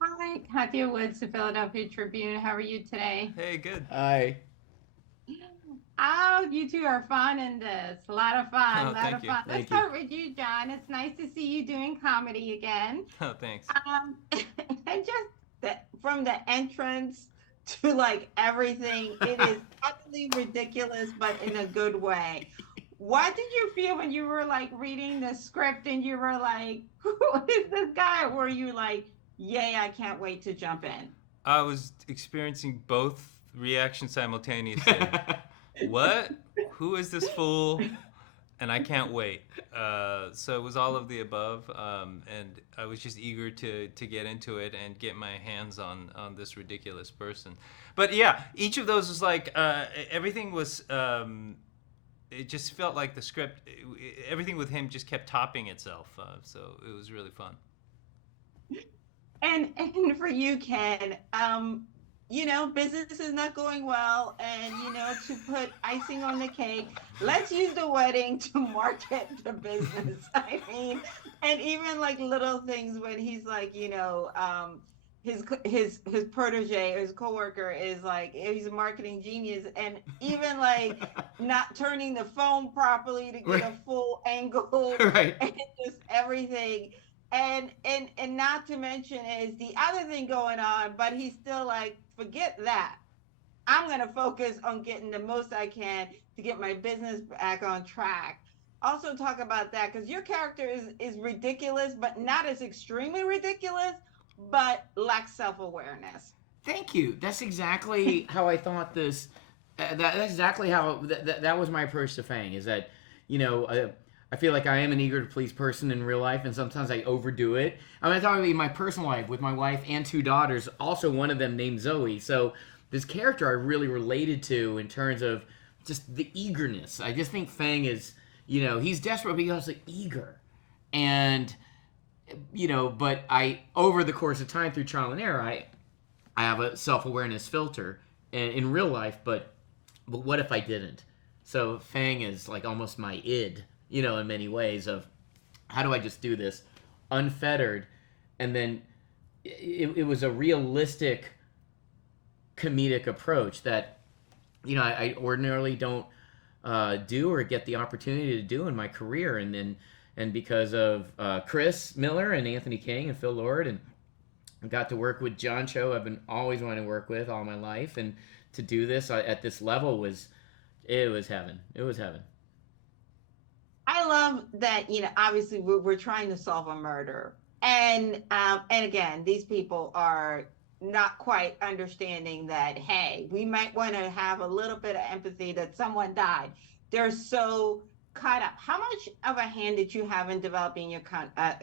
Hi, Katya Woods, the Philadelphia Tribune. How are you today? Hey, good. Hi. Oh, you two are fun in this. A lot of fun, a Oh, lot thank of you. fun. Let's Thank you. start with you, John. It's nice to see you doing comedy again. Oh, thanks. And just from the entrance to like everything, it is utterly ridiculous, but in a good way. What did you feel when you were like reading the script and you were like, who is this guy? Were you like, yay, I can't wait to jump in? I was experiencing both reactions simultaneously. What? Who is this fool? And I can't wait. So it was all of the above, and I was just eager to get into it and get my hands on this ridiculous person. But yeah, each of those was like everything was. It just felt like the script. Everything with him just kept topping itself. So it was really fun. And for you, Ken, business is not going well, and to put icing on the cake, let's use the wedding to market the business. I mean, and even like little things when he's like, his protege or his coworker is like he's a marketing genius, and even like not turning the phone properly to get Right. a full angle Right. and just everything and not to mention is the other thing going on, but he's still like, forget that. I'm gonna focus on getting the most I can to get my business back on track. Also talk about that because your character is ridiculous, but not as extremely ridiculous, but lacks self-awareness. Thank you. That's exactly how I thought this. That's exactly how that was my approach to Fang. Is that you know I feel like I am an eager to please person in real life, and sometimes I overdo it. I mean, I thought in my personal life with my wife and two daughters, also one of them named Zoe. So this character I really related to in terms of just the eagerness. I just think Fang is he's desperate, but he's also eager, and but I over the course of time through trial and error, I have a self awareness filter in real life, but what if I didn't? So Fang is like almost my id, in many ways of how do I just do this unfettered, and then it was a realistic comedic approach that I ordinarily don't do or get the opportunity to do in my career, and because of Chris Miller and Anthony King and Phil Lord and I got to work with John Cho. I've been always wanting to work with all my life, and to do this at this level was heaven. It was heaven. I love that, obviously we're trying to solve a murder. And again, these people are not quite understanding that, hey, we might want to have a little bit of empathy that someone died. They're so caught up. How much of a hand did you have in developing your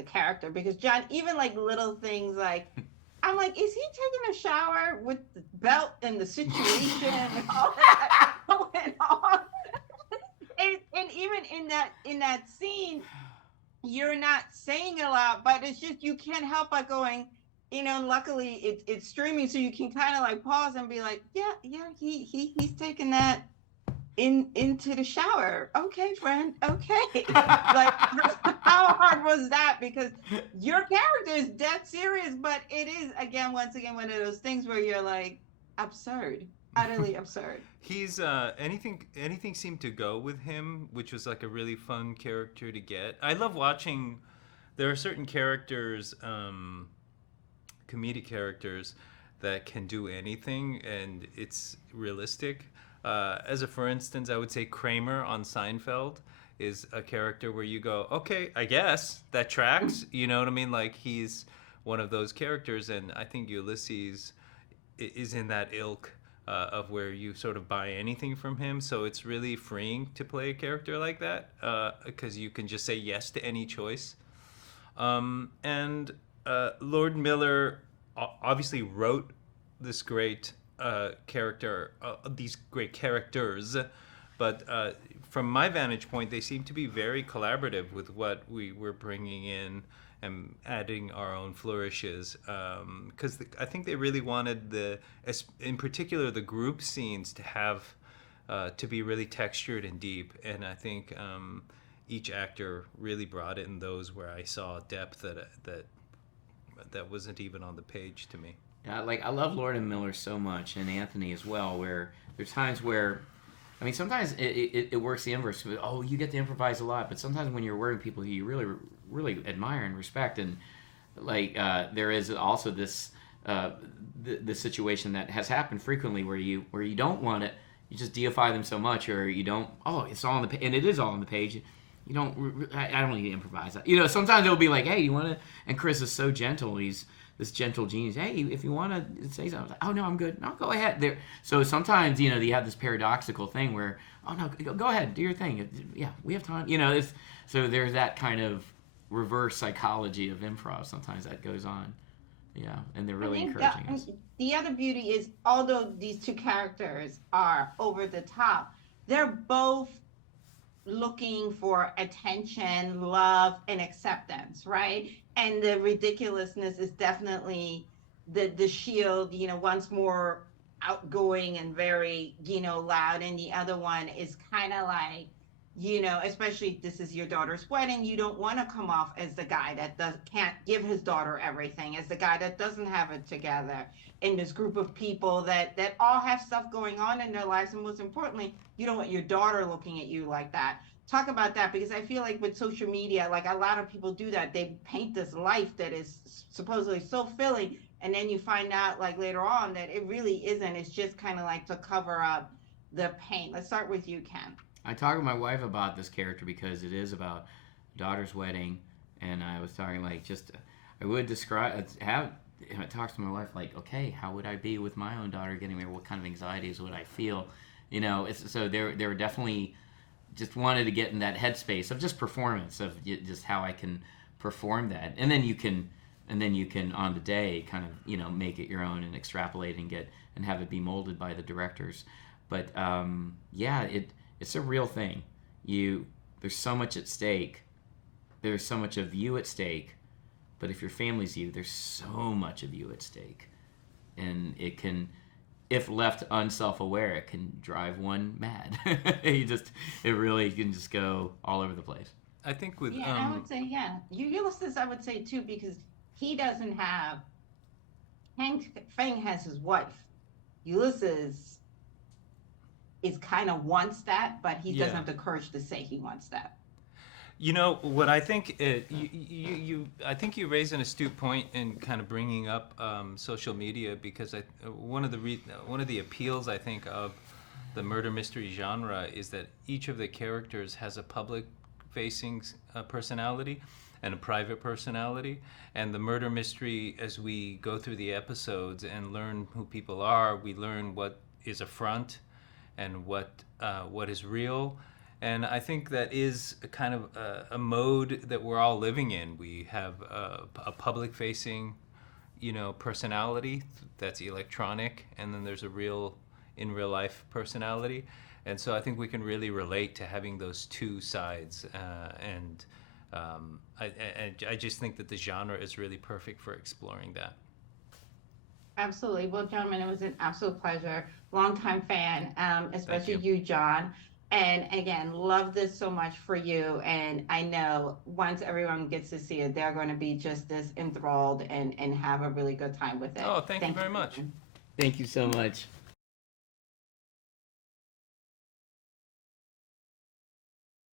character? Because John, even like little things like I'm like, is he taking a shower with the belt and the situation and all that going on? And even in that scene, you're not saying a lot, but it's just you can't help but going, luckily it's streaming, so you can kind of like pause and be like, yeah, yeah, he's taking that into the shower. Okay, friend. Okay. Like how hard was that? Because your character is dead serious, but it is again, once again, one of those things where you're like, absurd, utterly absurd. He's anything seemed to go with him, which was like a really fun character to get. I love watching. There are certain characters, comedic characters, that can do anything, and it's realistic. For instance, I would say Kramer on Seinfeld is a character where you go, okay, I guess that tracks. You know what I mean? Like he's one of those characters, and I think Ulysses is in that ilk of where you sort of buy anything from him. So it's really freeing to play a character like that because you can just say yes to any choice. And Lord Miller obviously wrote this great character, these great characters, but from my vantage point, they seem to be very collaborative with what we were bringing in and adding our own flourishes. Because I think they really wanted in particular, the group scenes to have to be really textured and deep, and I think each actor really brought in those where I saw depth that that wasn't even on the page to me. Yeah, like I love Lord and Miller so much, and Anthony as well. Where there's times where, I mean, sometimes it works the inverse. Oh, you get to improvise a lot, but sometimes when you're working with people who you really admire and respect, and like there is also this the situation that has happened frequently where you don't want it, you just deify them so much, or you don't. Oh, it's all on the page, and it is all on the page. You don't. I don't need to improvise. You know, sometimes it'll be like, hey, you want to? And Chris is so gentle. He's this gentle genius. Hey, if you want to say something, like, oh no, I'm good. No, go ahead. There. So sometimes you have this paradoxical thing where, oh no, go ahead, do your thing. Yeah, we have time. So there's that kind of reverse psychology of improv. Sometimes that goes on. Yeah, and they're really encouraging us. The other beauty is, although these two characters are over the top, they're both looking for attention, love, and acceptance, right? And the ridiculousness is definitely the shield. One's more outgoing and very, loud, and the other one is kind of like, especially if this is your daughter's wedding, you don't want to come off as the guy that can't give his daughter everything, as the guy that doesn't have it together in this group of people that all have stuff going on in their lives. And most importantly, you don't want your daughter looking at you like that. Talk about that, because I feel like with social media, like a lot of people do that. They paint this life that is supposedly so filling, and then you find out like later on that it really isn't. It's just kind of like to cover up the pain. Let's start with you, Ken. I talked with my wife about this character because it is about daughter's wedding, and I was talking like I would describe I talked to my wife like, okay, how would I be with my own daughter getting married? What kind of anxieties would I feel? So they were definitely just wanted to get in that headspace of just performance, of just how I can perform that, and then you can on the day kind of make it your own and extrapolate and have it be molded by the directors. But it's a real thing. There's so much at stake. There's so much of you at stake. But if your family's you, there's so much of you at stake. And it can, if left unself-aware, it can drive one mad. It really can just go all over the place. I think with I would say Ulysses, I would say too, because he doesn't have. Fang has his wife. Ulysses is kind of wants that, but he doesn't have the courage to say he wants that. What I think I think you raise an astute point in kind of bringing up social media, because one of the appeals I think of the murder mystery genre is that each of the characters has a public facing personality and a private personality, and the murder mystery, as we go through the episodes and learn who people are, we learn what is a front and what is real. And I think that is a kind of a mode that we're all living in. We have a public-facing, personality that's electronic, and then there's in real life personality. And so I think we can really relate to having those two sides. I just think that the genre is really perfect for exploring that. Absolutely. Well, gentlemen, it was an absolute pleasure. Longtime fan, especially you, John. And again, love this so much for you. And I know once everyone gets to see it, they're going to be just as enthralled and have a really good time with it. Oh, thank you very much. Thank you so much.